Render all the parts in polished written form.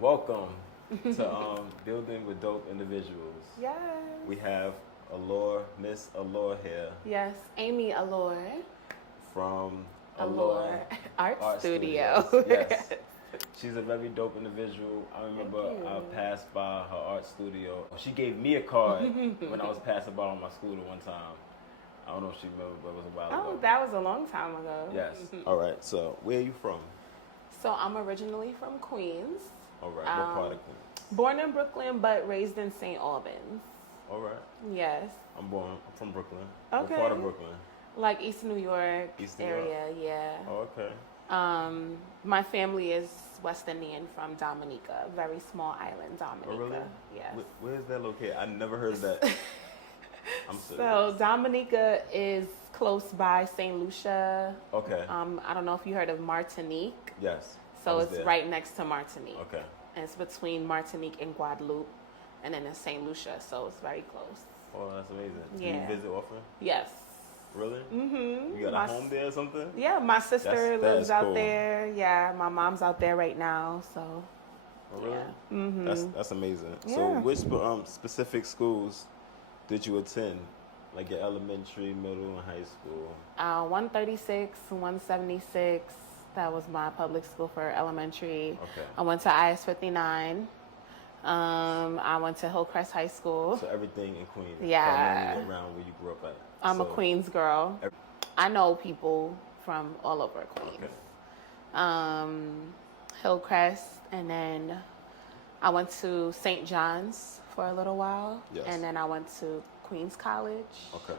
Welcome to Building with Dope Individuals. Yes. We have Miss Allure here Yes, Amy Allure, from Allure Art Studios. Studios. Yes. She's a very dope individual. I remember Thank you. I passed by her art studio. She gave me a card when I was passing by on my scooter one time. I don't know if she remember, but it was a while Oh, ago. that was a long time ago. Yes. All right. So, where are you from? So I'm originally from Queens. All right. What part of Queens? Born in Brooklyn, but raised in St. Albans. All right. Yes. I'm from Brooklyn. Okay. What part of Brooklyn? Like East New York East New area, yeah. Oh, okay. My family is West Indian from Dominica, very small island, Dominica. Oh, really? Yes. Where is that located? I never heard of that. I'm serious. So Dominica is close by St. Lucia. Okay. I don't know if you heard of Martinique. Yes. So it's there. right next to Martinique. Okay. And it's between Martinique and Guadeloupe, and then in St. Lucia, so it's very close. Oh, that's amazing. Yeah. Do you visit often? Yes. Really? Mm-hmm. You got a home there or something? Yeah, my sister lives out cool. there. Yeah, my mom's out there right now, so. Oh, really? Yeah. Mm-hmm. That's amazing. Yeah. So, which specific schools did you attend? Like your elementary, middle, and high school? 136, 176. That was my public school for elementary. Okay. I went to IS 59. I went to Hillcrest High School. So everything in Queens. Yeah. Primarily around where you grew up at. I'm a Queens girl. I know people from all over Queens. Okay. Hillcrest, and then I went to St. John's for a little while. Yes. And then I went to Queens College. Okay.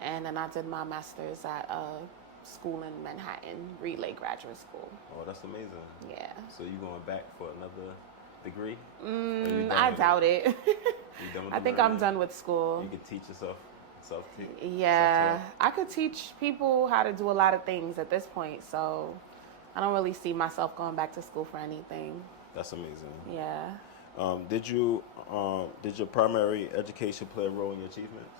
And then I did my master's at a school in Manhattan, Relay Graduate School. Oh, that's amazing. Yeah. So you going back for another degree? I doubt it. You done with I the think learning? I'm done with school. You can teach yourself, self-teach. Yeah, self-taught. I could teach people how to do a lot of things at this point, so I don't really see myself going back to school for anything. That's amazing. Yeah. Did your primary education play a role in your achievements?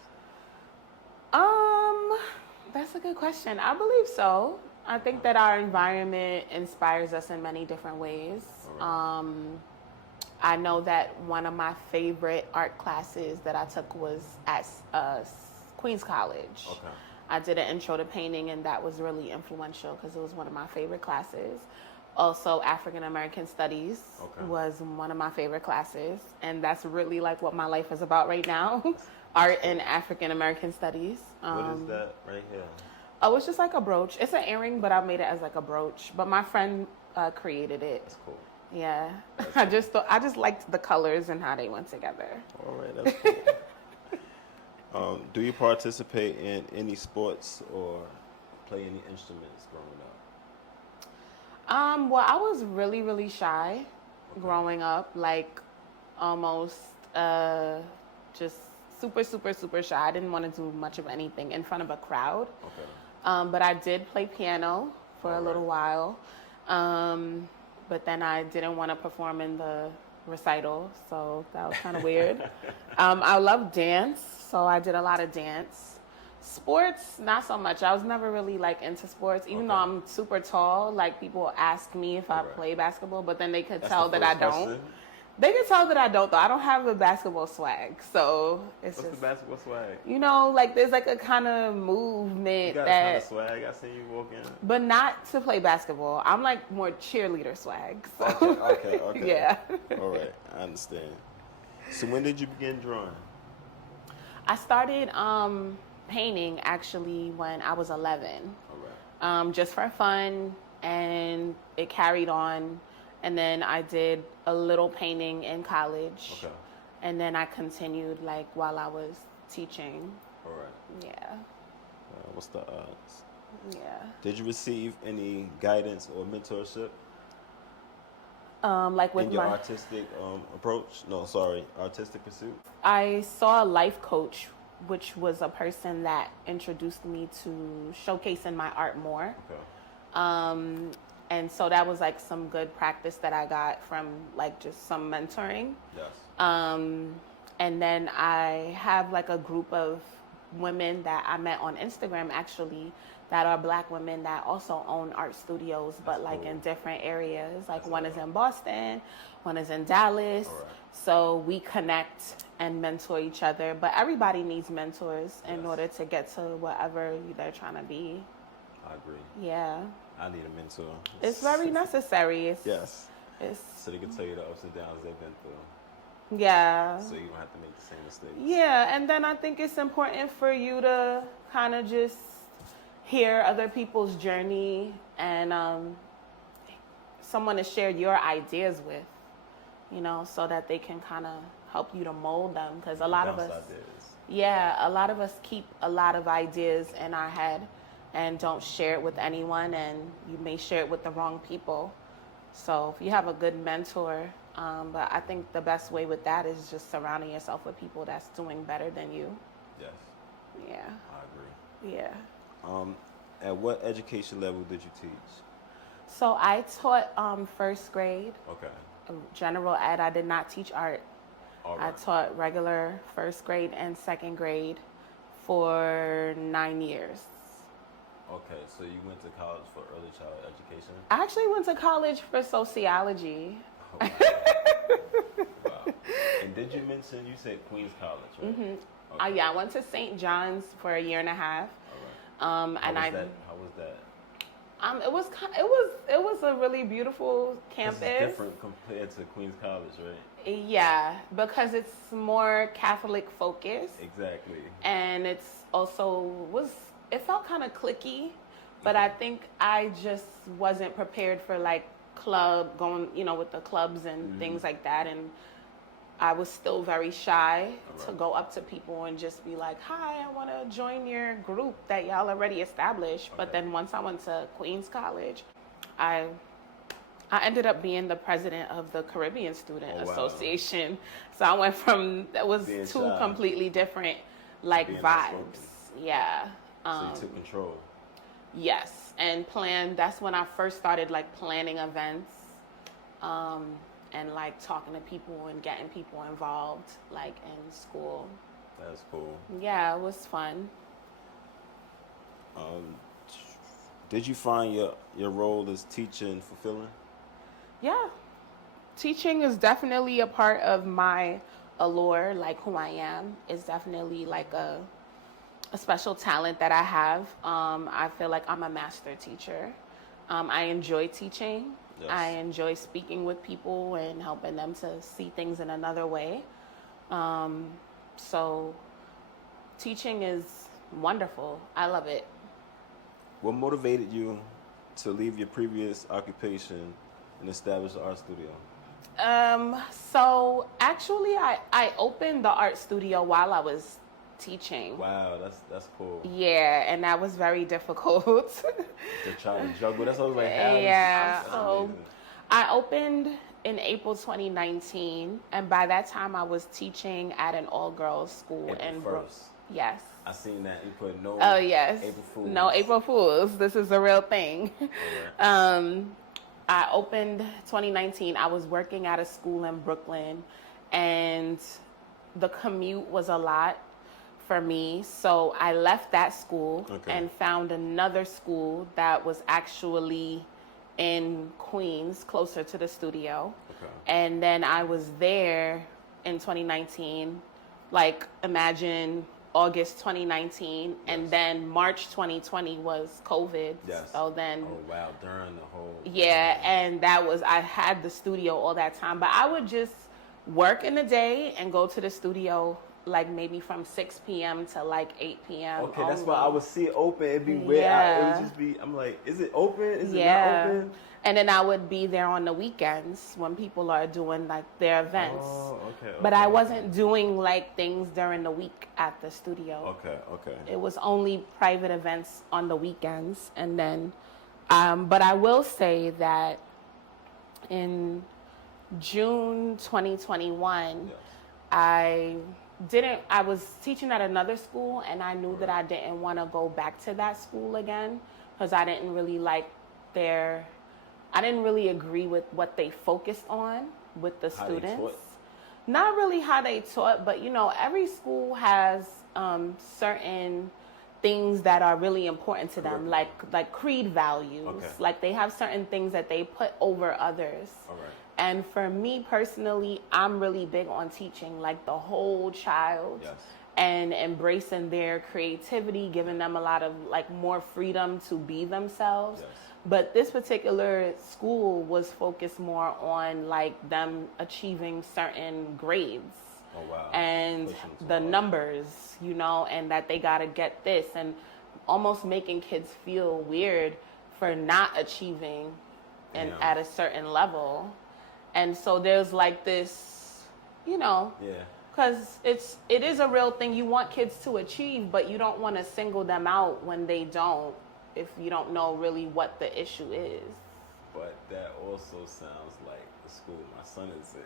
That's a good question. I believe so. I think that our environment inspires us in many different ways. Right. I know that one of my favorite art classes that I took was at Queens College. Okay. I did an intro to painting, and that was really influential because it was one of my favorite classes. Also, African American Studies was one of my favorite classes, and that's really like what my life is about right now. Art and African American Studies. What is that right here? Oh, it's just like a brooch. It's an earring, but I made it as like a brooch. But my friend created it. That's cool. Yeah, I just liked the colors and how they went together. All right, that's cool. Do you participate in any sports or play any instruments growing up? Well, I was really, really shy growing up, like almost just super, super, super shy. I didn't want to do much of anything in front of a crowd. Okay. But I did play piano for a little while. But then I didn't want to perform in the recital, so that was kind of weird. I love dance, so I did a lot of dance. Sports, not so much. I was never really like into sports, even though I'm super tall. Like people ask me if I play basketball, but then they could tell that I don't. They can tell that I don't, though. I don't have a basketball swag, so it's What's just. the basketball swag? You know, like there's like a kind of movement You got that. a kind of swag. I seen you walking. But not to play basketball. I'm like more cheerleader swag. So. Okay. Yeah. All right, I understand. So when did you begin drawing? I started painting actually when I was 11. All right. Just for fun, and it carried on. And then I did a little painting in college. Okay. And then I continued like while I was teaching. All right. Yeah. What's the odds? Yeah. Did you receive any guidance or mentorship Like with in your my artistic approach? No, sorry, artistic pursuit. I saw a life coach, which was a person that introduced me to showcasing my art more. Okay. And so that was like some good practice that I got from like just some mentoring. Yes. And then I have like a group of women that I met on Instagram actually that are Black women that also own art studios, but like in different areas. Like one is in Boston, one is in Dallas. So we connect and mentor each other. But everybody needs mentors in order to get to whatever they're trying to be. I agree. Yeah. I need a mentor. It's very necessary. Yes. It's, so they can tell you the ups and downs they've been through. Yeah. So you don't have to make the same mistakes. Yeah, and then I think it's important for you to kind of just hear other people's journey and someone to share your ideas with, you know, so that they can kind of help you to mold them. Because a lot of us, a lot of us keep a lot of ideas in our head and don't share it with anyone, and you may share it with the wrong people. So if you have a good mentor, but I think the best way with that is just surrounding yourself with people that's doing better than you. Yes. Yeah. I agree. Yeah. At what education level did you teach? So I taught first grade. Okay. General ed. I did not teach art. All right. I taught regular first grade and second grade for 9 years. Okay, so you went to college for early childhood education? I actually went to college for sociology. Oh, wow. Wow. And did you mention, you said Queens College, right? Mm-hmm. Okay. Yeah, I went to St. John's for a year and a half. All right. How was that? It was a really beautiful campus. It's different compared to Queens College, right? Yeah, because it's more Catholic focused. Exactly. And it's also it felt kind of cliquey, but I think I just wasn't prepared for like going, you know, with the clubs and things like that. And I was still very shy to go up to people and just be like, hi, I want to join your group that y'all already established. But then once I went to Queens College, I ended up being the president of the Caribbean Student Association. So I went from, that was two completely different like vibes. Yeah. So you took control. Yes, and that's when I first started like planning events, and like talking to people and getting people involved like in school. That's cool. Yeah, it was fun. Did you find your role as teaching fulfilling? Yeah. Teaching is definitely a part of my allure, like who I am. It's definitely like a special talent that I have. I feel like I'm a master teacher. I enjoy teaching. Yes. I enjoy speaking with people and helping them to see things in another way. So teaching is wonderful. I love it. What motivated you to leave your previous occupation and establish the art studio? So actually I opened the art studio while I was teaching. Wow, that's cool. Yeah, and that was very difficult. To try to juggle. That's what I was like, yeah. So I opened in April 2019, and by that time I was teaching at an all-girls school in Brooklyn. Yes. I seen that you put no. Oh yes. April Fools. No April Fools. This is a real thing. Okay. I opened 2019. I was working at a school in Brooklyn, and the commute was a lot for me. So I left that school and found another school that was actually in Queens, closer to the studio. Okay. And then I was there in 2019, like imagine August 2019, and then March 2020 was COVID. Yes. So then, oh wow, during the whole. Yeah, and I had the studio all that time, but I would just work in the day and go to the studio like maybe from 6 p.m. to like 8 p.m. Okay, that's why I would see it open. It'd be weird. It would just be, I'm like, is it open? Is it not open? And then I would be there on the weekends when people are doing like their events. Oh, okay. But I wasn't doing like things during the week at the studio. Okay. It was only private events on the weekends. And then, but I will say that in June 2021, I was teaching at another school, and I knew that I didn't want to go back to that school again because I didn't really I didn't really agree with what they focused on with the students. Not really how they taught, but you know, every school has certain things that are really important to them, like creed values. Okay. Like they have certain things that they put over others. All right. And for me personally, I'm really big on teaching like the whole child. Yes. And embracing their creativity, giving them a lot of like more freedom to be themselves. Yes. But this particular school was focused more on like them achieving certain grades. Oh, wow. And the numbers, you know, and that they got to get this, and almost making kids feel weird for not achieving and at a certain level. And so there's like this, you know, because it is a real thing. You want kids to achieve, but you don't want to single them out when they don't, if you don't know really what the issue is. But that also sounds like the school my son is in.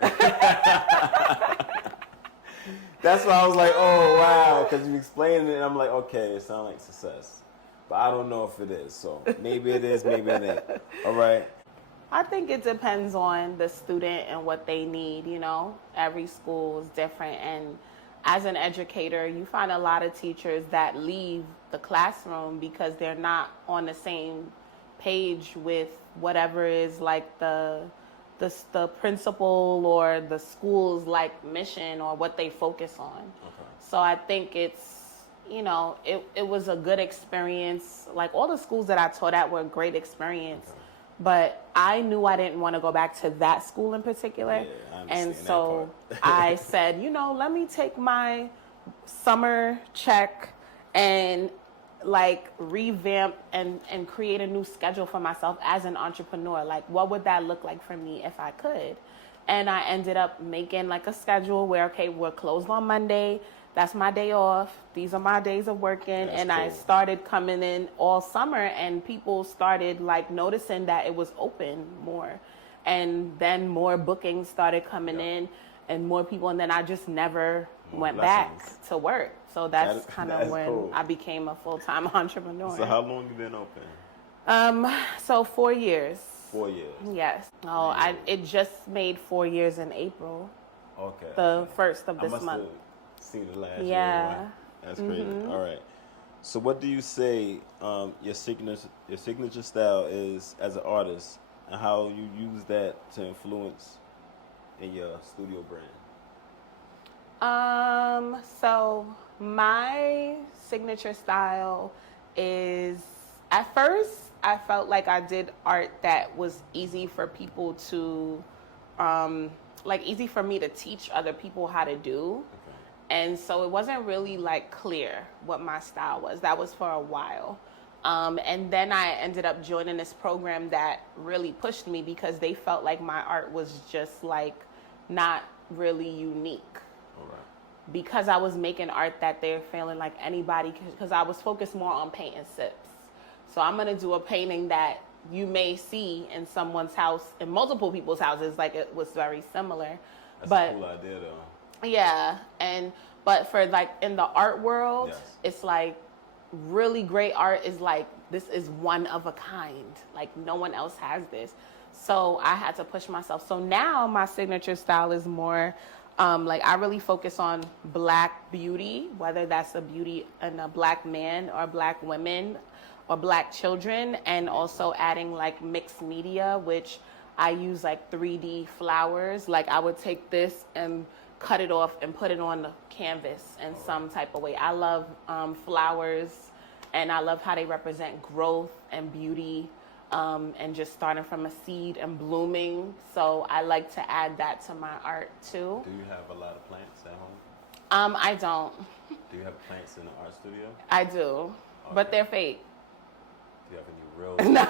That's why I was like, oh, wow, because you explained it, and I'm like, okay, it sounds like success. But I don't know if it is, so maybe it is, maybe it ain't. All right. I think it depends on the student and what they need, you know. Every school is different, and as an educator, you find a lot of teachers that leave the classroom because they're not on the same page with whatever is like the principal or the school's like mission or what they focus on. Okay. So I think it's, you know, it was a good experience. Like all the schools that I taught at were a great experience. Okay. But I knew I didn't want to go back to that school in particular. Yeah, and so I said, you know, let me take my summer check and like revamp and create a new schedule for myself as an entrepreneur. Like, what would that look like for me if I could? And I ended up making like a schedule where, okay, we're closed on Monday. That's my day off. These are my days of working. That's cool. I started coming in all summer, and people started like noticing that it was open more. And then more bookings started coming in and more people. And then I just never went back to work. So that's kind of when I became a full-time entrepreneur. So how long have you been open? So 4 years. 4 years. Yes. Oh, it just made 4 years in April. Okay. The first of this month. See the last year. That's crazy. All right. So what do you say your signature style is as an artist, and how you use that to influence in your studio brand? So my signature style is, at first I felt like I did art that was easy for people to like easy for me to teach other people how to do. And so it wasn't really like clear what my style was. That was for a while. And then I ended up joining this program that really pushed me because they felt like my art was just like not really unique. All right. Because I was making art that they're feeling like anybody, because I was focused more on paint and sips. So I'm going to do a painting that you may see in someone's house, in multiple people's houses, like it was very similar. That's a cool idea though. Yeah, but for like in the art world, it's like really great art is like, this is one of a kind. Like no one else has this. So I had to push myself. So now my signature style is more like I really focus on Black beauty, whether that's a beauty in a Black man or Black women or Black children, and also adding like mixed media, which I use like 3D flowers. Like I would take this and cut it off and put it on the canvas in some type of way. I love flowers, and I love how they represent growth and beauty, and just starting from a seed and blooming. So I like to add that to my art too. Do you have a lot of plants at home? I don't. Do you have plants in the art studio? I do, but they're fake. Do you have any real? No.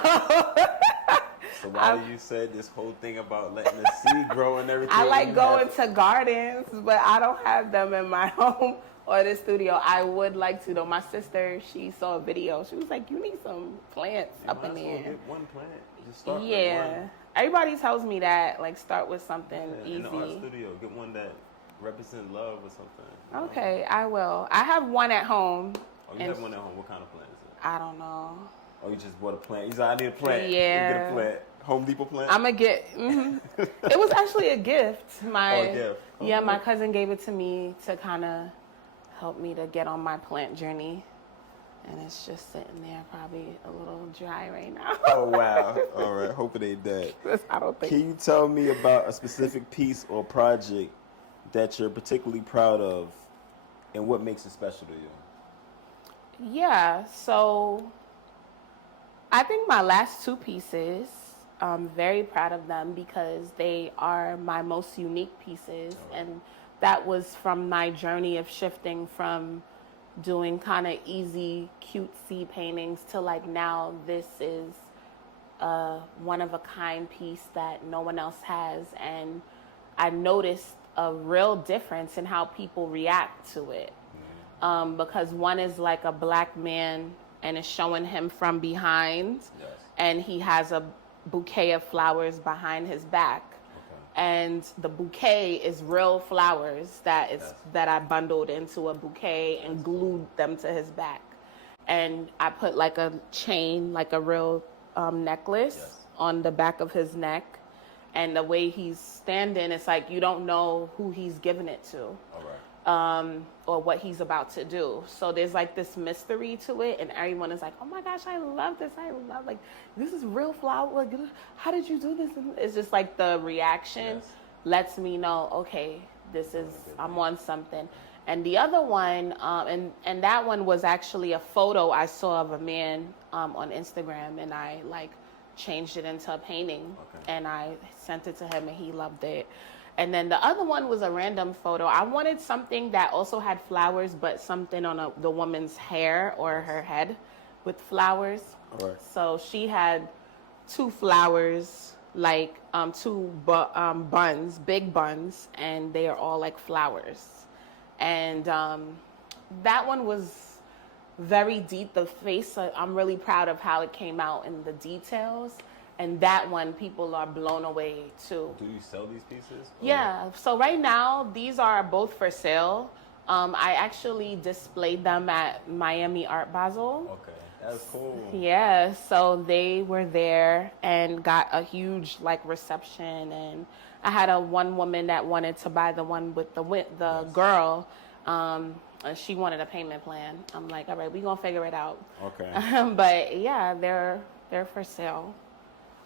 So why do you say this whole thing about letting the seed grow and everything? I like going to gardens, but I don't have them in my home or the studio. I would like to though. My sister, she saw a video. She was like, "You need some plants up in there." Get one plant. Just start with one. Everybody tells me that. Like, start with something easy. In the art studio, get one that represents love or something. Okay, I will. I have one at home. Oh, you have one at home. What kind of plant is it? I don't know. Oh, you just bought a plant. You said, I need a plant. Yeah. You get a plant. Home Depot plant? I'm going to get, It was actually a gift. A gift. Oh, yeah, my cousin gave it to me to kind of help me to get on my plant journey. And it's just sitting there, probably a little dry right now. Oh, wow. All right. Hope it ain't dead. I don't think. Can you tell me about a specific piece or project that you're particularly proud of and what makes it special to you? Yeah, so I think my last two pieces, I'm very proud of them because they are my most unique pieces. Right. And that was from my journey of shifting from doing kind of easy, cutesy paintings to like now this is a one-of-a-kind piece that no one else has. And I noticed a real difference in how people react to it. Because one is like a black man and it's showing him from behind, Yes. and he has a bouquet of flowers behind his back. Okay. And the bouquet is real flowers that Yes. that I bundled into a bouquet and glued them to his back. And I put like a chain, like a real necklace Yes. on the back of his neck. And the way he's standing, it's like you don't know who he's giving it to. All right. Or what he's about to do. So there's like this mystery to it, and everyone is like, oh my gosh, I love this. I love, like, this is real flower. Like, how did you do this? And it's just like the reaction Yes. lets me know, okay, this is, I'm on something. And the other one, and that one was actually a photo I saw of a man on Instagram, and I like changed it into a painting. Okay. And I sent it to him, and he loved it. And then the other one was a random photo. I wanted something that also had flowers, but something on the woman's hair or her head with flowers. All right. So she had two flowers, like two buns, big buns, and they are all like flowers. And that one was very deep. The face, I'm really proud of how it came out in the details. And that one, people are blown away too. Do you sell these pieces? Yeah. So right now, these are both for sale. I actually displayed them at Miami Art Basel. Okay, that's cool. Yeah. So they were there and got a huge like reception. And I had one woman that wanted to buy the one with the Yes. girl. And she wanted a payment plan. I'm like, all right, we're gonna figure it out. Okay. But yeah, they're for sale.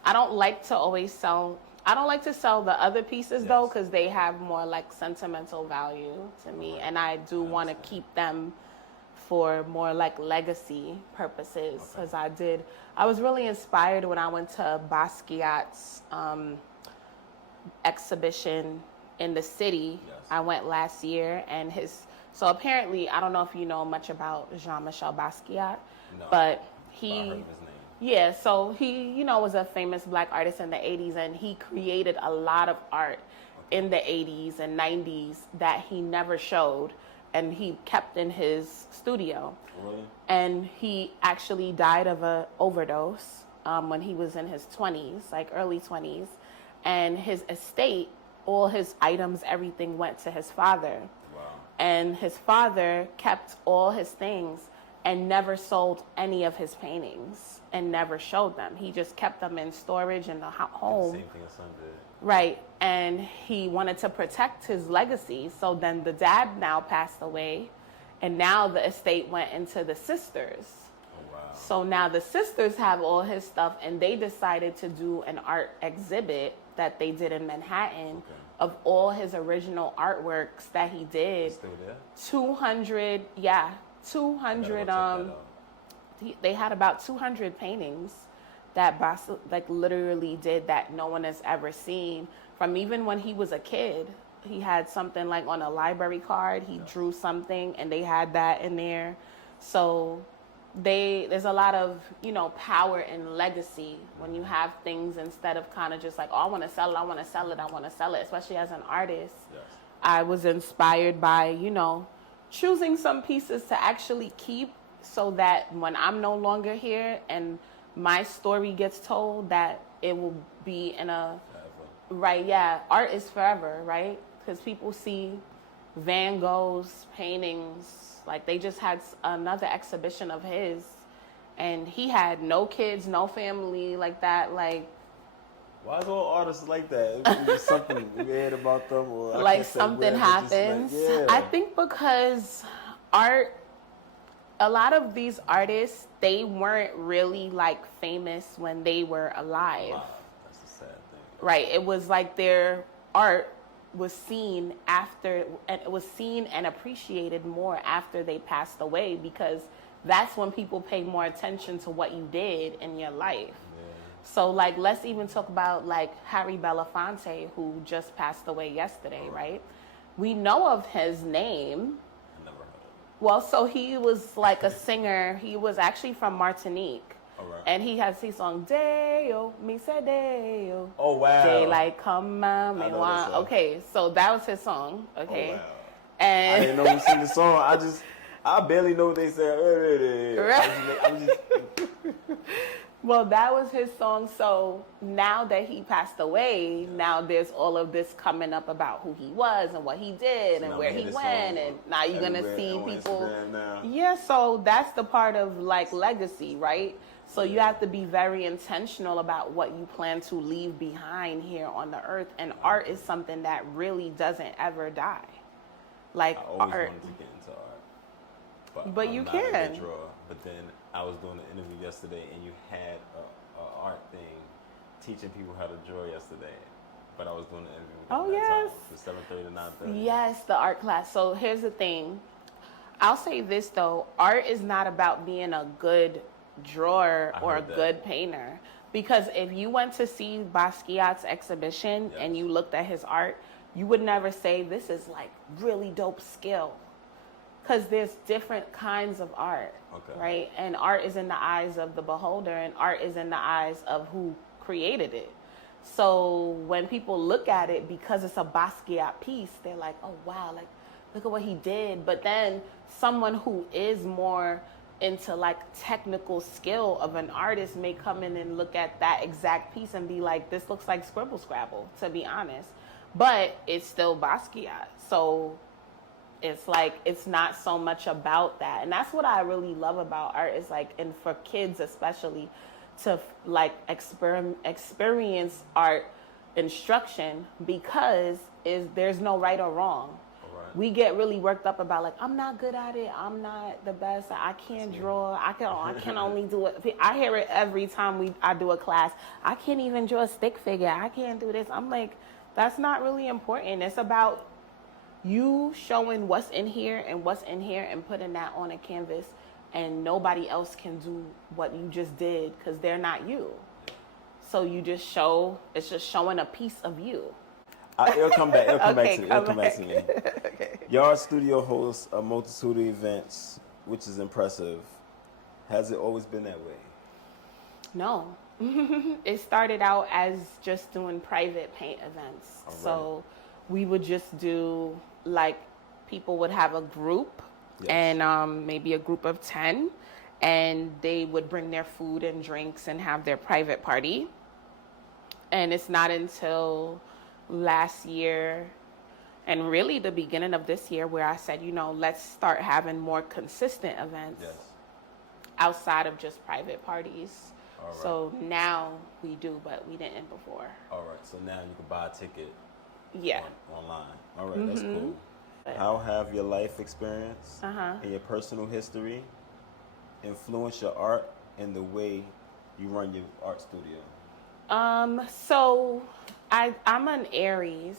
I don't like to sell the other pieces though, Yes. because they have more like sentimental value to me. Right. And I do want to keep them for more like legacy purposes. Because I was really inspired when I went to Basquiat's exhibition in the city. Yes. I went last year, and so apparently, I don't know if you know much about Jean-Michel Basquiat, No, but I heard of his name. yeah, so he, was a famous black artist in the 80s, and he created a lot of art in the 80s and 90s that he never showed, and he kept in his studio. Really? And he actually died of an overdose when he was in his 20s, like early 20s. And his estate, all his items, everything went to his father. Wow. And his father kept all his things and never sold any of his paintings and never showed them. He just kept them in storage in the home. Same thing as son did. Right. And he wanted to protect his legacy. So then the dad now passed away, and now the estate went into the sisters. Oh, wow. So now the sisters have all his stuff, and they decided to do an art exhibit that they did in Manhattan of all his original artworks that he did. Still there? 200, yeah. 200 they had about 200 paintings that Bas like literally did that no one has ever seen, from even when he was a kid. He had something like on a library card, he drew something, and they had that in there. So there's a lot of power and legacy when you have things, instead of kind of just like, oh, I want to sell it, especially as an artist. Yes. I was inspired by choosing some pieces to actually keep, so that when I'm no longer here and my story gets told, that it will be in a Forever. right. Yeah, art is forever, right? Because people see Van Gogh's paintings, like they just had another exhibition of his, and he had no kids, no family, like that, like. Why is all artists like that? It's just something weird about them, or I like can't say something weird, but just happens. like, yeah. I think because art a lot of these artists, they weren't really like famous when they were alive. Wow, that's a sad thing. Right. It was like their art was seen after, and it was seen and appreciated more after they passed away, because that's when people pay more attention to what you did in your life. Yeah. So like, let's even talk about like Harry Belafonte, who just passed away yesterday, right? We know of his name. I never heard of it. Well, so he was like a singer. He was actually from Martinique. All right. And he has his song, Deo, me say Deo. Oh, wow. Daylight come out, me I know want. that song. Okay, so that was his song. Okay. Oh, wow. And I didn't know you sing the song. I barely know what they said. well, that was his song. So now that he passed away, now there's all of this coming up about who he was and what he did and where he went. And now you're going to see people. Yeah, so that's the part of like legacy, right? So you have to be very intentional about what you plan to leave behind here on the earth. And art is something that really doesn't ever die. Like I always art. wanted to get into art. But I'm you not a can. good drawer. But then I was doing an interview yesterday, and you had a art thing teaching people how to draw yesterday. But I was doing the interview with them Oh, that yes. time, from 7:30 to 9:30. Yes, the art class. So here's the thing. I'll say this though, art is not about being a good drawer or a good painter. Because if you went to see Basquiat's exhibition and you looked at his art, you would never say this is like really dope skill. Because there's different kinds of art, right? And art is in the eyes of the beholder, and art is in the eyes of who created it. So when people look at it, because it's a Basquiat piece, they're like, oh wow, like look at what he did. But then someone who is more into like technical skill of an artist may come in and look at that exact piece and be like, this looks like Scribble Scrabble, to be honest. But it's still Basquiat. So it's like, it's not so much about that. And that's what I really love about art, is like, and for kids especially, to like experience art instruction, because there's no right or wrong. We get really worked up about like, I'm not good at it, I'm not the best, I can't draw, I can only do it. I hear it every time I do a class. I can't even draw a stick figure, I can't do this. I'm like, that's not really important. It's about you showing what's in here and what's in here and putting that on a canvas, and nobody else can do what you just did because they're not you. So you just it's just showing a piece of you. It'll come back. It'll come back to me. Come back to me. Okay. Your art studio hosts a multitude of events, which is impressive. Has it always been that way? No. It started out as just doing private paint events. Right. So we would just do, like, people would have a group, and maybe a group of 10, and they would bring their food and drinks and have their private party. And it's not until last year and really the beginning of this year where I said, let's start having more consistent events outside of just private parties. All right. So now we do, but we didn't before. All right. So now you can buy a ticket online. All right. Mm-hmm. That's cool. How have your life experience and your personal history influenced your art and the way you run your art studio? So I'm an Aries,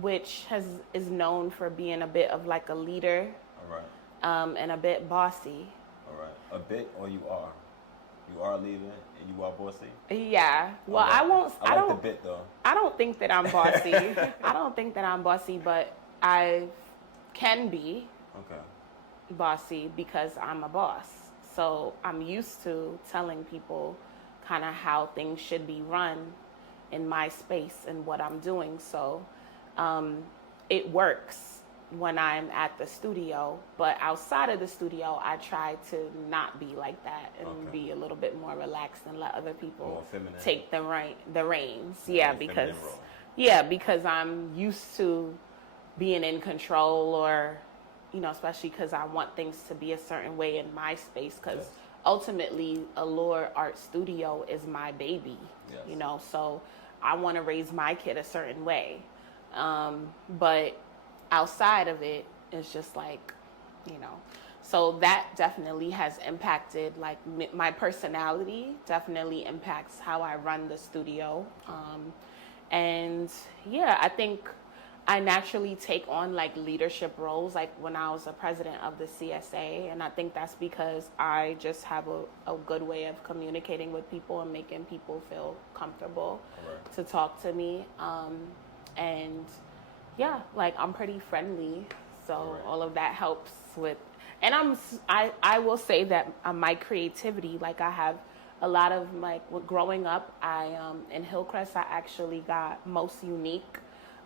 which is known for being a bit of like a leader, and a bit bossy. All right, a bit, or you are? You are a leader and you are bossy? Yeah. Well, I won't. I like the bit though. I don't think that I'm bossy. I don't think that I'm bossy, but I can be bossy because I'm a boss. So I'm used to telling people kind of how things should be run in my space and what I'm doing. So it works when I'm at the studio, but outside of the studio, I try to not be like that and be a little bit more relaxed and let other people take the reins. Because I'm used to being in control, or especially because I want things to be a certain way in my space, because ultimately Allure Art Studio is my baby, so I want to raise my kid a certain way. But outside of it, it's just like, So that definitely has impacted, like, my personality definitely impacts how I run the studio. And yeah, I think I naturally take on like leadership roles, like when I was the president of the CSA. And I think that's because I just have a good way of communicating with people and making people feel comfortable to talk to me. And yeah, like I'm pretty friendly. So all of that helps with, and I will say that my creativity, like I have a lot of, like, growing up, in Hillcrest, I actually got most unique,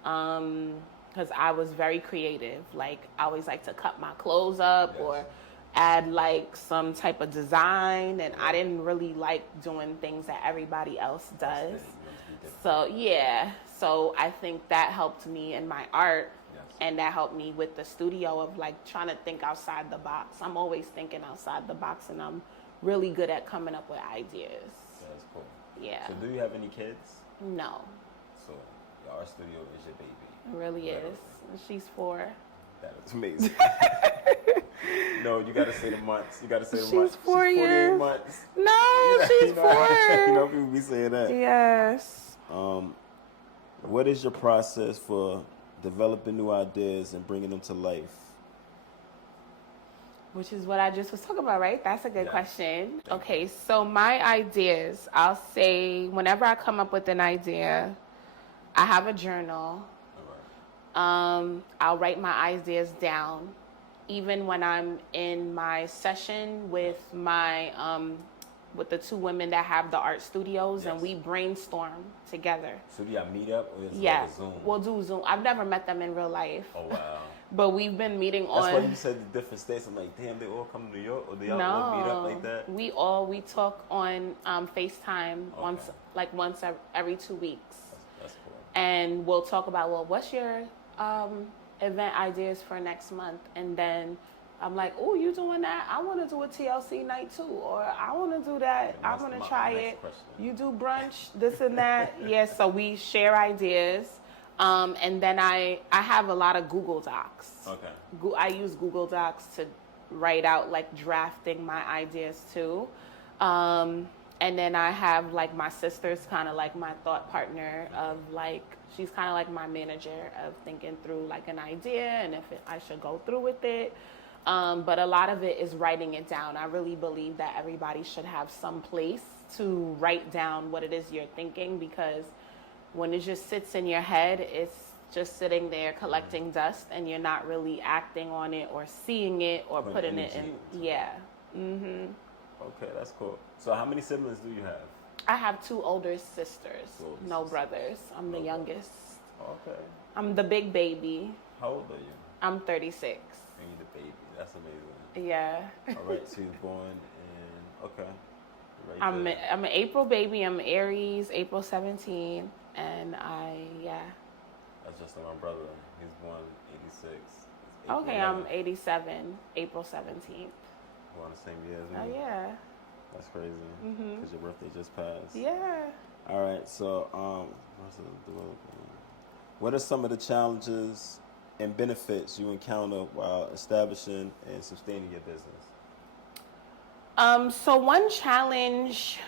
because I was very creative. Like, I always like to cut my clothes up or add like some type of design, and I didn't really like doing things that everybody else does. So yeah, so I think that helped me in my art. And that helped me with the studio of like trying to think outside the box. I'm always thinking outside the box, and I'm really good at coming up with ideas. That's cool. Yeah. So do you have any kids? No. So your art studio is your baby. It really is. She's 4. That is amazing. No, you gotta say the months. You gotta say the She's months. 4 She's 48 years. months. No, she's 4. You know people be saying that. Yes. What is your process for developing new ideas and bringing them to life? Which is what I just was talking about, right? That's a good question. Okay, so my ideas, I'll say whenever I come up with an idea, I have a journal. I'll write my ideas down. Even when I'm in my session with my with the 2 women that have the art studios, and we brainstorm together. So do y'all meet up, or is it Yeah, like a Zoom? we'll do Zoom. I've never met them in real life. Oh wow. But we've been meeting on. That's why you said the different states. I'm like, damn, they all come to New York, or do y'all all meet up like that? We talk on FaceTime once every 2 weeks. That's cool. And we'll talk about, well, what's your event ideas for next month? And then I'm like, oh, you doing that? I want to do a TLC night too, or I want to do that. I want to try it. Question. You do brunch, this and that. Yes, so we share ideas. And then I have a lot of Google Docs. Okay. I use Google Docs to write out like drafting my ideas too. And then I have like my sister's kind of like my thought partner of like, she's kind of like my manager of thinking through like an idea and if I should go through with it. But a lot of it is writing it down. I really believe that everybody should have some place to write down what it is you're thinking, because when it just sits in your head, it's just sitting there collecting dust, and you're not really acting on it or seeing it or putting it in. Yeah. Mm-hmm. Okay, that's cool. So how many siblings do you have? I have 2 older sisters, no brothers. I'm the youngest. Okay. I'm the big baby. How old are you? I'm 36. And you're the baby. That's amazing. Yeah. All right, so you was born in, okay. Right I'm an April baby. I'm Aries, April 17. And That's just like my brother. He's born 86. Okay, I'm 87, April 17th. We're on the same year as me. Oh, yeah. That's crazy. Because your birthday just passed. Yeah. All right, so what are some of the challenges and benefits you encounter while establishing and sustaining your business? So one challenge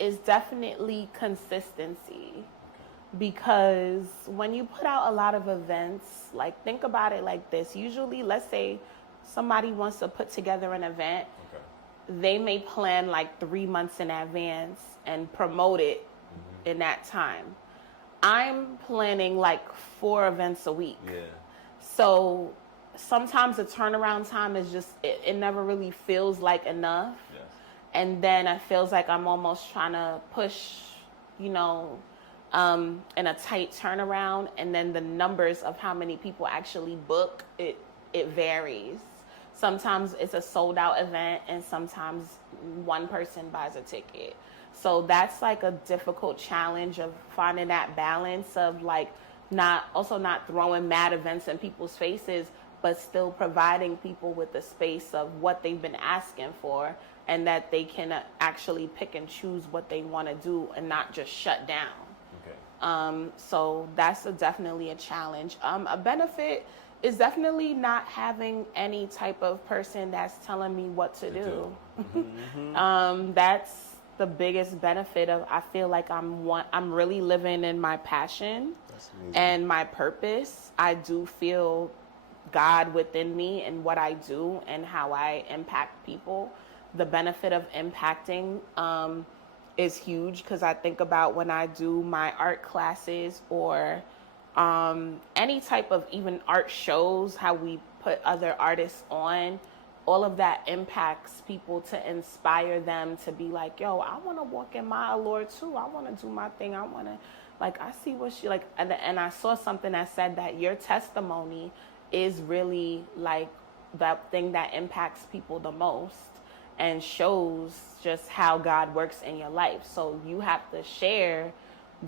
is definitely consistency, because when you put out a lot of events, like think about it like this. Usually, let's say somebody wants to put together an event. They may plan like 3 months in advance and promote it in that time. I'm planning like 4 events a week. Yeah. So sometimes the turnaround time is just, it never really feels like enough. Yes. And then it feels like I'm almost trying to push, in a tight turnaround. And then the numbers of how many people actually book, it varies. Sometimes it's a sold out event, and sometimes one person buys a ticket. So that's like a difficult challenge of finding that balance of like not throwing mad events in people's faces, but still providing people with the space of what they've been asking for, and that they can actually pick and choose what they want to do and not just shut down. Okay. So that's definitely a challenge. A benefit It's definitely not having any type of person that's telling me what to do. That's the biggest benefit of. I feel like I'm really living in my passion and my purpose. I do feel God within me and what I do and how I impact people. The benefit of impacting is huge because I think about when I do my art classes or any type of even art shows, how we put other artists on, all of that impacts people to inspire them to be like, yo, I want to walk in my allure too. I want to do my thing. I want to, like, I see what she, like, and I saw something that said that your testimony is really like that thing that impacts people the most and shows just how God works in your life. So you have to share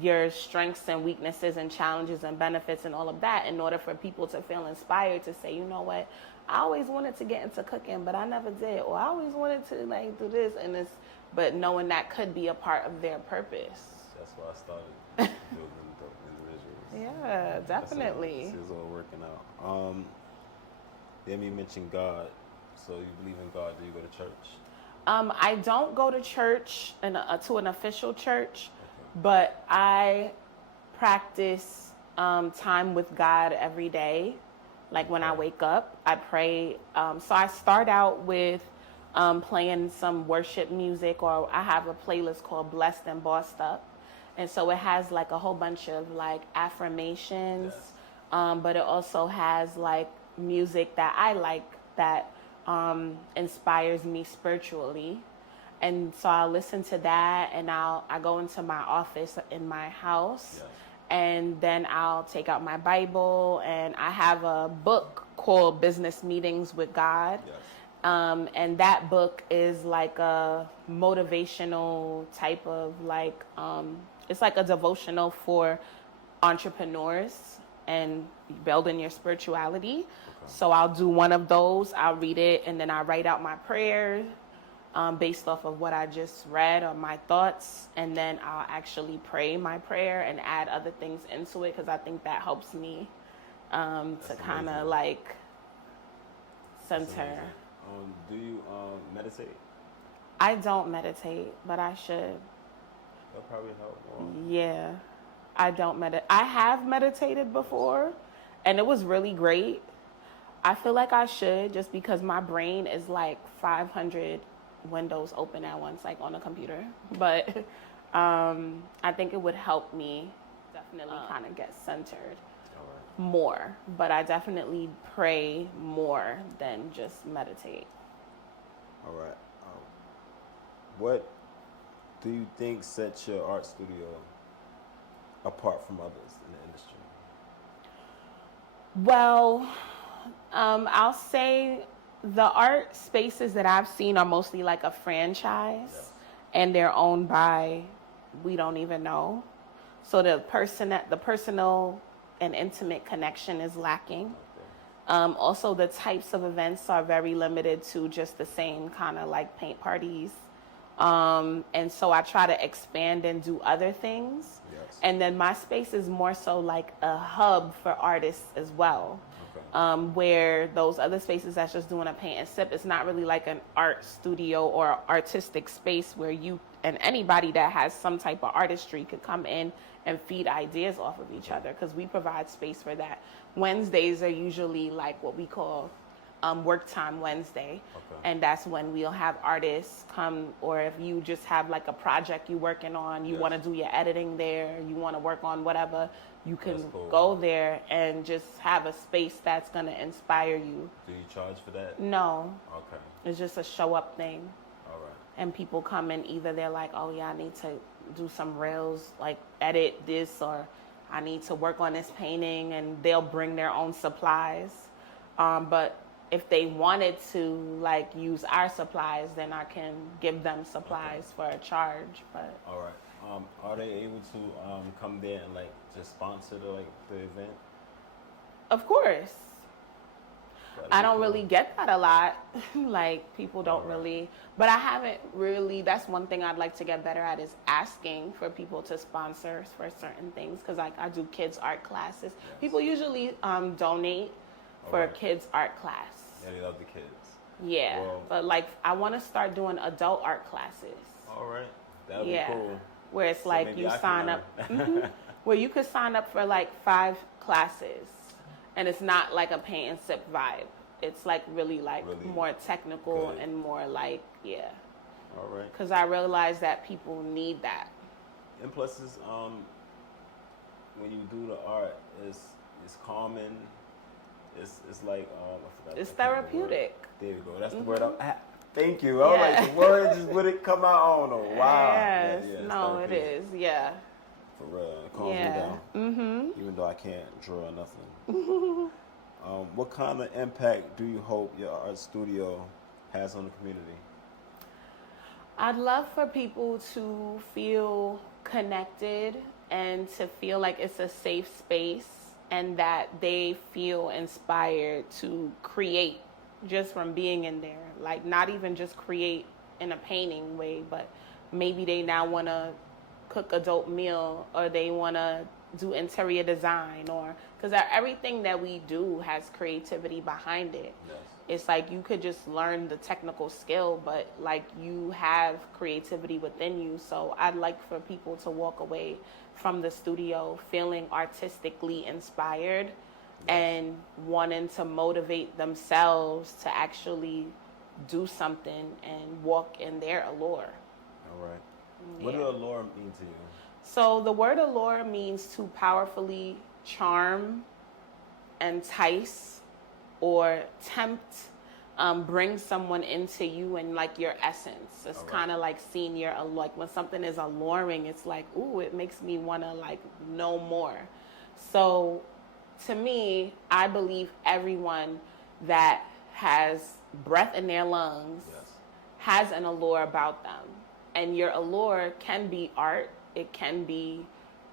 your strengths and weaknesses and challenges and benefits and all of that in order for people to feel inspired to say, you know what, I always wanted to get into cooking, but I never did. Or I always wanted to like do this and this, but knowing that could be a part of their purpose. That's why I started building dope individuals. Yeah, definitely. This is all working out. Then you mentioned God. So you believe in God? Do you go to church? I don't go to church to an official church, but I practice time with God every day. Like when I wake up, I pray. So I start out with playing some worship music, or I have a playlist called Blessed and Bossed Up. And so it has like a whole bunch of like affirmations, but it also has like music that I like that inspires me spiritually. And so I'll listen to that, and I go into my office in my house, and then I'll take out my Bible, and I have a book called Business Meetings with God. And that book is like a motivational type of like, it's like a devotional for entrepreneurs and building your spirituality. So I'll do one of those, I'll read it, and then I write out my prayer based off of what I just read or my thoughts, and then I'll actually pray my prayer and add other things into it because I think that helps me to kind of like center. Do you meditate? I don't meditate, but I should. That'll probably help more. Yeah, I don't meditate. I have meditated before, and it was really great. I feel like I should, just because my brain is like 500 windows open at once, like on a computer. But I think it would help me definitely kind of get centered more. But I definitely pray more than just meditate. All right. What do you think sets your art studio apart from others in the industry? Well, I'll say the art spaces that I've seen are mostly like a franchise, and they're owned by, we don't even know. So the personal and intimate connection is lacking. Also, the types of events are very limited to just the same kind of like paint parties. And so I try to expand and do other things. And then my space is more so like a hub for artists as well. Where those other spaces that's just doing a paint and sip, it's not really like an art studio or artistic space where you and anybody that has some type of artistry could come in and feed ideas off of each other, because we provide space for that. Wednesdays are usually like what we call work time Wednesday. And that's when we'll have artists come, or if you just have like a project you're working on, you want to do your editing there, you want to work on whatever, you can go there and just have a space that's going to inspire you. Do you charge for that? No. Okay. It's just a show up thing. All right. And people come in, either they're like, oh yeah, I need to do some rails, like edit this, or I need to work on this painting, and they'll bring their own supplies. But if they wanted to like use our supplies, then I can give them supplies for a charge. But all right. Are they able to come there and like just sponsor the event? Of course. I don't really get that a lot. Like people don't really, but I haven't really, that's one thing I'd like to get better at, is asking for people to sponsor for certain things. Cause like I do kids art classes. People usually donate for a kids art class. Yeah, they love the kids. Yeah, Well, but like I want to start doing adult art classes. All right, that'd be cool. Where it's So like maybe you I sign can up, learn. where you could sign up for like 5 classes, and it's not like a paint and sip vibe. It's like really more technical good. and more like All right. Because I realize that people need that. And plus, it's, when you do the art, it's calming. It's like I forgot. It's therapeutic. There you go. That's the word. Thank you. I was like, the word just wouldn't come out. I don't know. Wow. Yes. Yeah, No, it is. Yeah. For real. It calms me down. Mm-hmm. Even though I can't draw nothing. What kind of impact do you hope your art studio has on the community? I'd love for people to feel connected and to feel like it's a safe space and that they feel inspired to create just from being in there. Like not even just create in a painting way, but maybe they now want to cook a dope meal or they want to do interior design or because everything that we do has creativity behind it. Yes. It's like you could just learn the technical skill, but like you have creativity within you. So I'd like for people to walk away from the studio feeling artistically inspired and wanting to motivate themselves to actually do something and walk in their allure. All right. What does allure mean to you? So the word allure means to powerfully charm, entice, or tempt, bring someone into you and like your essence. It's kind of like seeing like when something is alluring, it's like, ooh, it makes me want to like know more. So to me, I believe everyone that has breath in their lungs has an allure about them. And your allure can be art, it can be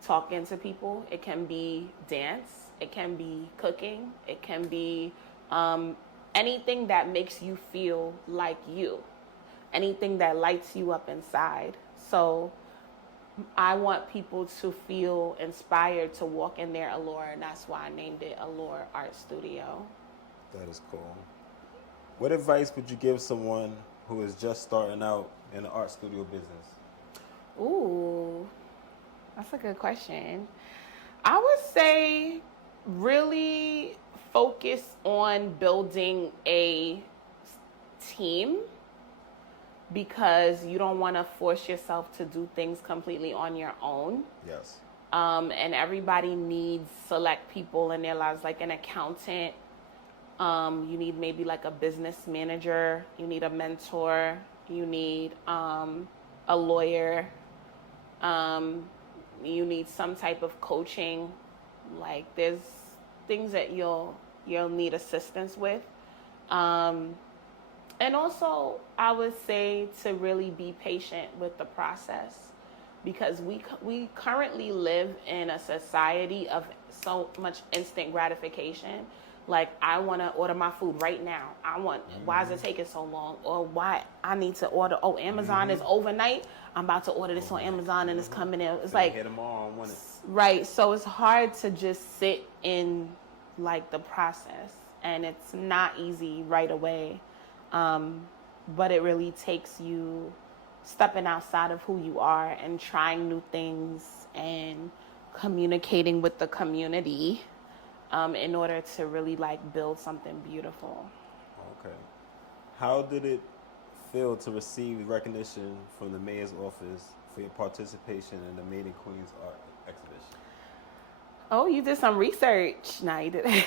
talking to people, it can be dance, it can be cooking, it can be anything that makes you feel like you, anything that lights you up inside. So I want people to feel inspired to walk in their allure, and that's why I named it Allure Art Studio. That is cool. What advice would you give someone who is just starting out in the art studio business? Ooh, that's a good question. I would say really focus on building a team because you don't want to force yourself to do things completely on your own. Yes. And everybody needs select people in their lives, like an accountant. You need maybe like a business manager. You need a mentor. You need a lawyer. You need some type of coaching. Like there's things that you'll need assistance with. And also, I would say to really be patient with the process because we currently live in a society of so much instant gratification. Like, I want to order my food right now. Why is it taking so long? Or why I need to order, Amazon is overnight. I'm about to order this on Amazon and it's coming in. It's like, tomorrow, I want it. Right. So it's hard to just sit in like the process and it's not easy right away. But it really takes you stepping outside of who you are and trying new things and communicating with the community in order to really like build something beautiful. Okay. How did it feel to receive recognition from the mayor's office for your participation in the Made in Queens art exhibition? Oh, you did some research. No, you didn't.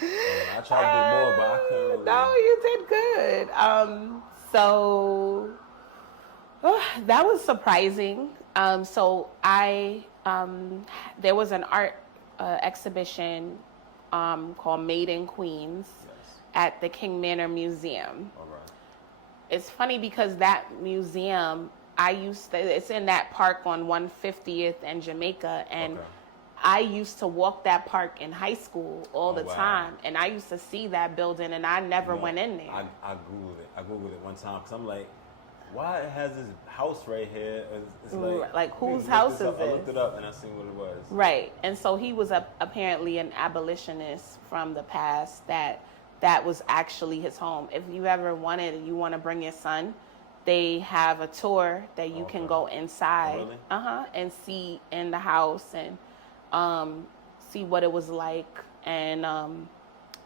I tried to do more, but I couldn't really. No, you did good. So that was surprising. So there was an art exhibition called Made in Queens at the King Manor Museum. All right. It's funny because that museum, it's in that park on 150th and Jamaica, and I used to walk that park in high school all the time, and I used to see that building, and I never went in there. I Googled it. I Googled it one time because I'm like, why it has this house right here? It's Like, whose look house this up. is I this? looked it up and I seen what it was. Right. And so he was apparently an abolitionist from the past that was actually his home. If you ever wanted and you want to bring your son, they have a tour that you can go inside. Oh, really? And see in the house and see what it was like. And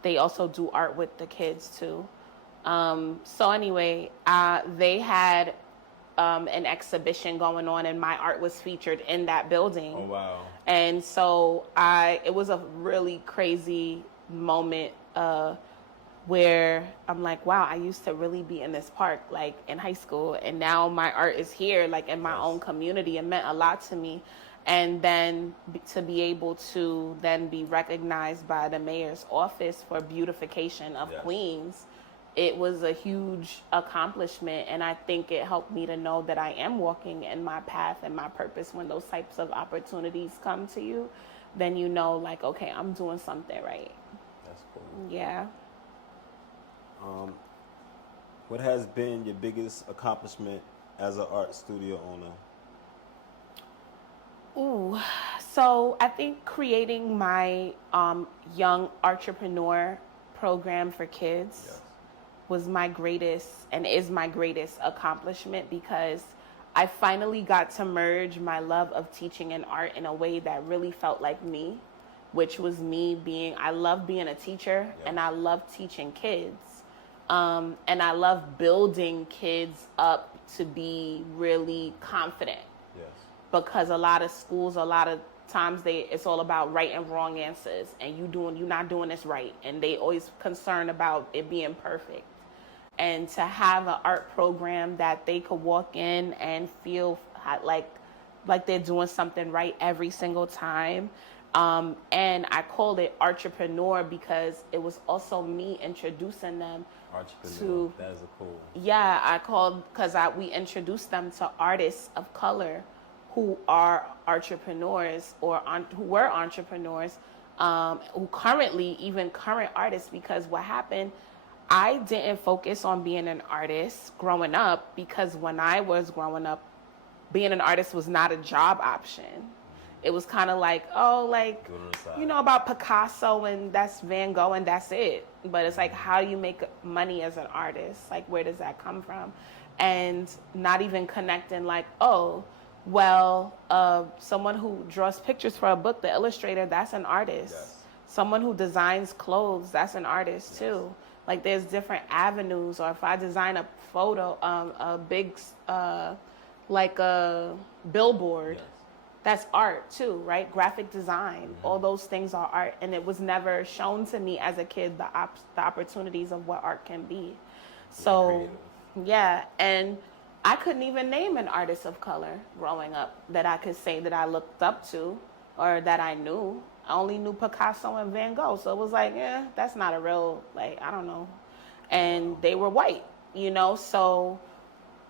they also do art with the kids too. So anyway, they had an exhibition going on and my art was featured in that building. Oh, wow. And so it was a really crazy moment where I'm like, wow, I used to really be in this park, like in high school. And now my art is here, like in my own community. It meant a lot to me. And then to be able to then be recognized by the mayor's office for beautification of Queens, it was a huge accomplishment. And I think it helped me to know that I am walking in my path and my purpose. When those types of opportunities come to you, then you know, like, okay, I'm doing something right. That's cool. Yeah. What has been your biggest accomplishment as an art studio owner? Ooh, so I think creating my young entrepreneur program for kids was my greatest and is my greatest accomplishment, because I finally got to merge my love of teaching and art in a way that really felt like me, which was I love being a teacher and I love teaching kids. And I love building kids up to be really confident. Yes. Because a lot of schools, a lot of times it's all about right and wrong answers, and you're not doing this right, and they always concerned about it being perfect. And to have an art program that they could walk in and feel like they're doing something right every single time. And I called it Entrepreneur because it was also me introducing them Entrepreneur. That is a cool. Yeah, I called because we introduced them to artists of color who are entrepreneurs or who were entrepreneurs, who current artists. Because what happened, I didn't focus on being an artist growing up, because when I was growing up, being an artist was not a job option. It was kind of like, about Picasso and that's Van Gogh and that's it. But it's like, how do you make money as an artist? Like, where does that come from? And not even connecting like, someone who draws pictures for a book, the illustrator, that's an artist. Yes. Someone who designs clothes, that's an artist too. Like, there's different avenues. Or if I design a photo, a big, like a billboard, that's art too, right? Graphic design, all those things are art. And it was never shown to me as a kid, the opportunities of what art can be. So, and I couldn't even name an artist of color growing up that I could say that I looked up to or that I knew. I only knew Picasso and Van Gogh. So it was like, that's not a real, I don't know. And they were white, so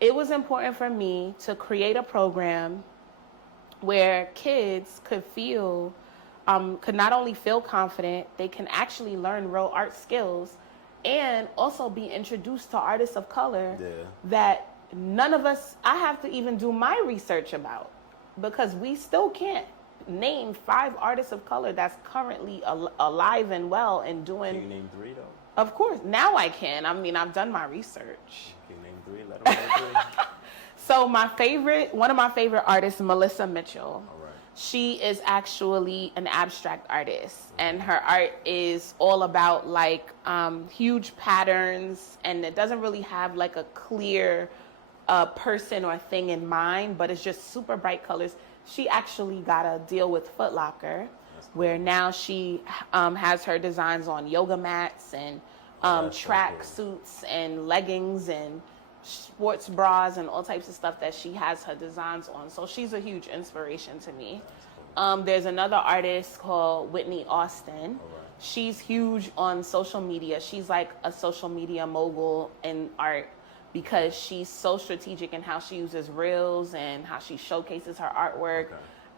it was important for me to create a program where kids could could not only feel confident, they can actually learn real art skills and also be introduced to artists of color that none of us, I have to even do my research about, because we still can't name 5 artists of color that's currently alive and well and doing. Can you name 3 though? Of course, now I can. I mean, I've done my research. Can you name 3? Let them know 3. So one of my favorite artists, Melissa Mitchell. All right. She is actually an abstract artist, and her art is all about huge patterns, and it doesn't really have like a clear person or thing in mind, but it's just super bright colors. She actually got a deal with Foot Locker, where now she has her designs on yoga mats and track suits and leggings and sports bras and all types of stuff that she has her designs on. So she's a huge inspiration to me. There's another artist called Whitney Austin. She's huge on social media. She's like a social media mogul in art, because she's so strategic in how she uses reels and how she showcases her artwork.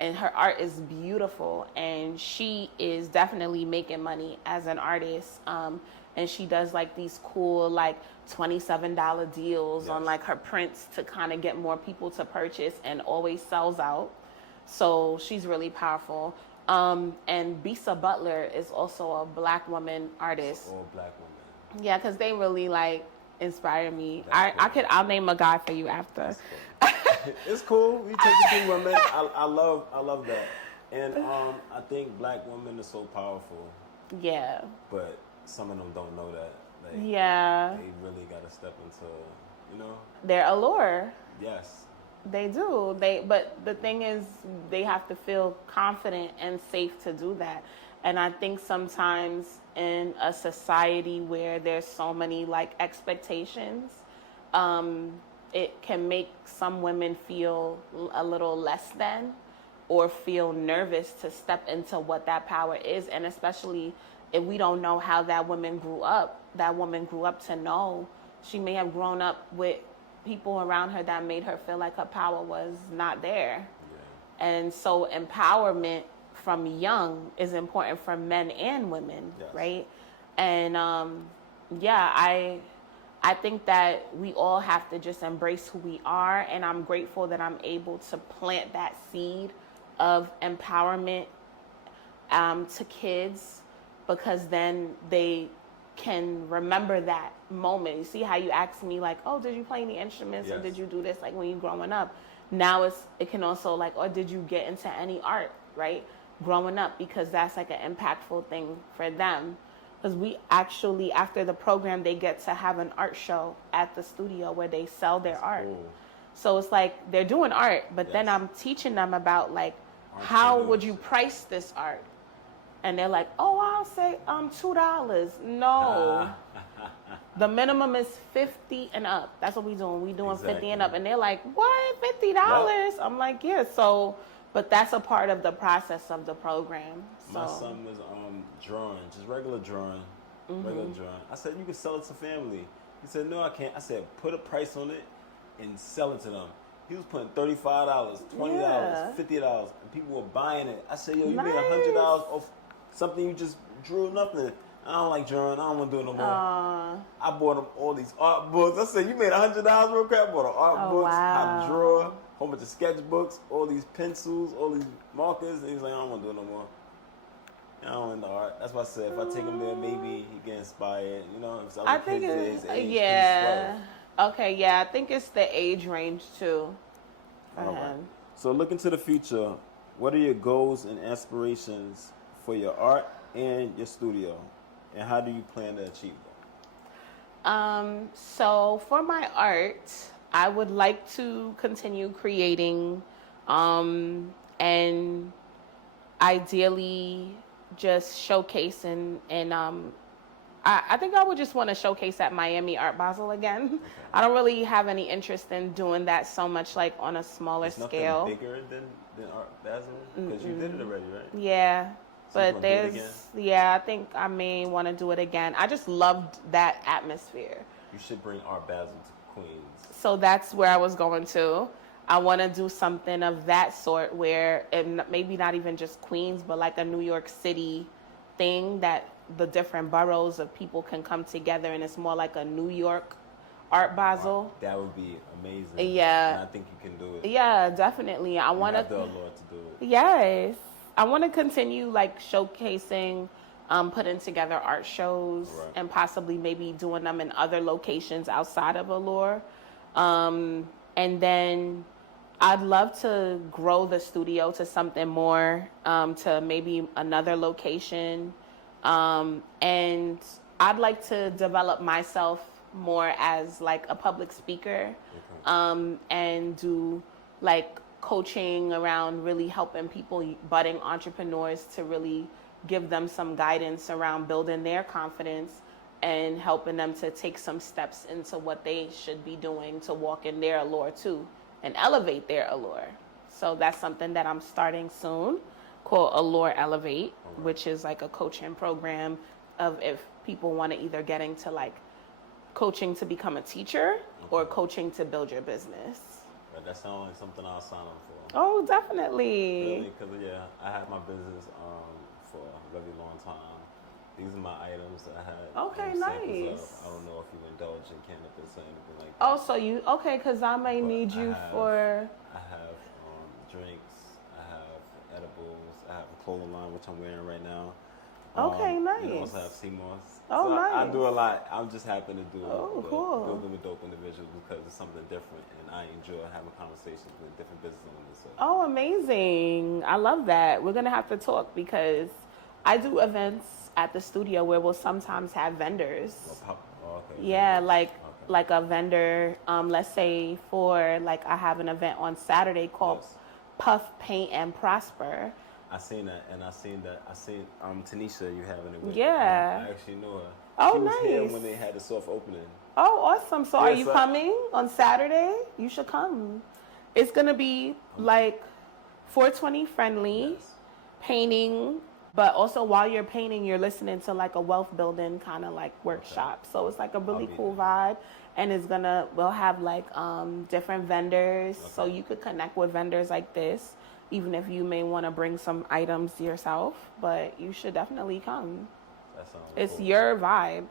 and her art is beautiful, and she is definitely making money as an artist. And she does like these cool like $27 deals on like her prints to kind of get more people to purchase, and always sells out. So she's really powerful. And Bisa Butler is also a Black woman artist. All Black women. Yeah, because they really like inspire me. I'll name a guy for you after. Cool. It's cool. We take it to women. I love that. And I think Black women are so powerful. Yeah. But some of them don't know that. Like, yeah. They really got to step into, their allure. Yes. They do. But the thing is, they have to feel confident and safe to do that. And I think sometimes in a society where there's so many like expectations, it can make some women feel a little less than, or feel nervous to step into what that power is. And especially if we don't know how that woman grew up to know. She may have grown up with people around her that made her feel like her power was not there. Yeah. And so empowerment from young is important for men and women, right? And I think that we all have to just embrace who we are, and I'm grateful that I'm able to plant that seed of empowerment to kids, because then they can remember that moment. You see how you asked me like, oh, did you play any instruments or did you do this like when you growing up? Now it can also like, or did you get into any art, right? Growing up, because that's like an impactful thing for them. Because we actually, after the program, they get to have an art show at the studio where they sell their art. Cool. So it's like they're doing art, but then I'm teaching them about like, how would you price this art? And they're like, oh, I'll say $2. No. The minimum is 50 and up. That's what we're doing. We're doing 50 and up. And they're like, what? $50? Yep. I'm like, yeah. So, but that's a part of the process of the program. So. My son was drawing, just regular drawing. Regular drawing. I said, you can sell it to family. He said, no, I can't. I said, put a price on it and sell it to them. He was putting $35, $20, $50, and people were buying it. I said, yo, you made $100 off something you just drew, nothing. I don't like drawing. I don't want to do it no more. I bought him all these art books. I said, you made $100 real quick? I bought him art books, how to draw, a whole bunch of sketchbooks, all these pencils, all these markers. And he was like, I don't want to do it no more. I don't want the art. That's why I said, if I take him there, maybe he get inspired. If other kids his age, okay, yeah. I think it's the age range too. All right. So looking to the future, what are your goals and aspirations for your art and your studio, and how do you plan to achieve them? So for my art, I would like to continue creating, and ideally just showcase and I think I would just want to showcase at Miami Art Basel again. Okay. I don't really have any interest in doing that so much like on a smaller scale. Nothing bigger than Art Basel? Because you did it already, right? Yeah. But I think I may want to do it again. I just loved that atmosphere. You should bring Art Basel to Queens. So that's where I was going to. I want to do something of that sort where, and maybe not even just Queens, but like a New York City thing that the different boroughs of people can come together, and it's more like a New York Art Basel. That would be amazing. Yeah. And I think you can do it. Yeah, definitely. I want to. The Allure to do it. Yes. I want to continue like showcasing, putting together art shows, and possibly maybe doing them in other locations outside of Allure. And then I'd love to grow the studio to something more, to maybe another location. And I'd like to develop myself more as like a public speaker, and do like coaching around really helping people, budding entrepreneurs, to really give them some guidance around building their confidence and helping them to take some steps into what they should be doing to walk in their allure too and elevate their allure. So that's something that I'm starting soon, called Allure Elevate, which is like a coaching program of if people want to either get into like coaching to become a teacher or coaching to build your business. That sounds like something I'll sign up Oh, definitely. Really, because yeah, I had my business for a really long time. These are my items that I had Okay, samples nice. of. I don't know if you indulge in cannabis or anything like that. Oh, so you okay? Because I may But need you I for. have drinks. I have edibles. I have a clothing line which I'm wearing right now. Okay, nice. You also have CMOS. Oh, so nice. I do a lot. I'm just happy to do Cool. building with dope individuals because it's something different, and I enjoy having conversations with different business owners. So. Oh, amazing. I love that. We're going to have to talk because I do events at the studio where we'll sometimes have vendors. Okay. Yeah, vendors. like a vendor, let's say for like I have an event on Saturday called Yes. Puff, Paint, and Prosper. I seen that, and I seen Tanisha, you having it with. Yeah. I actually know her. Oh, she was here nice. when they had the soft opening. Oh, awesome. So are Yes, you coming on Saturday? You should come. It's going to be like 420 friendly, Yes. painting, but also while you're painting, you're listening to like a wealth building kind of like workshop. Okay. So it's like a really I'll be cool there. vibe. And we'll have like different vendors. Okay. So you could connect with vendors like this, even if you may want to bring some items yourself, but you should definitely come. That sounds It's cool. your vibe.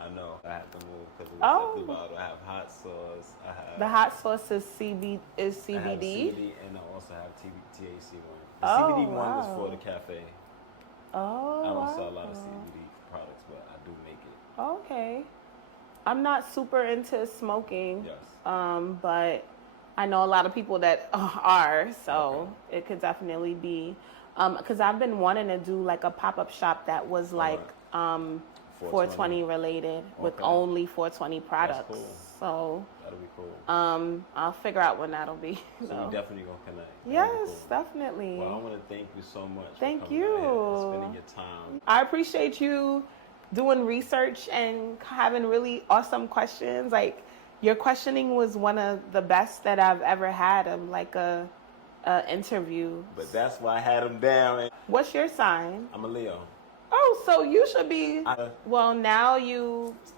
I know. I have to move because Oh. the bottle. I have hot sauce. I have The hot sauce is I have CBD. CBD, and I also have THC one. The Oh, CBD one is wow. for the cafe. Oh, I don't wow. sell a lot of CBD products, but I do make it. Okay. I'm not super into smoking. Yes. But I know a lot of people that are, so it could definitely be. Because I've been wanting to do like a pop-up shop that was like 420 related with Okay. only 420 products. cool. So That'll be cool. I'll figure out when that'll be. So so. we definitely gonna connect. That'll be Yes, cool. definitely. Well, I want to thank you so much. Thank for coming out here and you. spending your time. I appreciate you doing research and having really awesome questions. Like your questioning was one of the best that I've ever had. Of like a interview. But that's why I had him down. What's your sign? I'm a Leo. Oh, so you should be. I- Well, now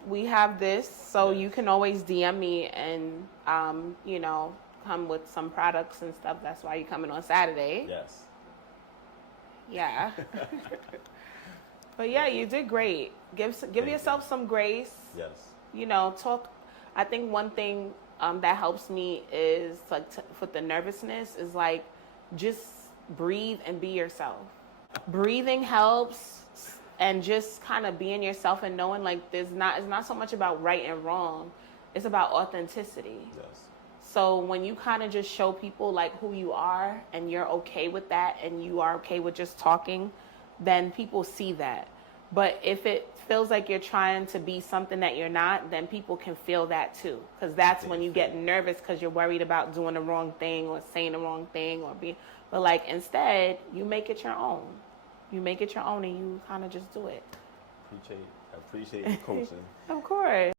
we have this, so Yes. you can always DM me and come with some products and stuff. That's why you're coming on Saturday. Yes. Yeah. But yeah, you did great. Give yourself some grace. Yes. Talk. I think one thing that helps me is like with the nervousness is like just breathe and be yourself. Breathing helps, and just kind of being yourself and knowing like it's not so much about right and wrong. It's about authenticity. Yes. So when you kind of just show people like who you are and you're okay with that and you are okay with just talking, then people see that. But if it feels like you're trying to be something that you're not, then people can feel that too. Because that's when you get nervous because you're worried about doing the wrong thing or saying the wrong thing but like instead, you make it your own. You make it your own and you kind of just do it. I appreciate you coaching. Of course.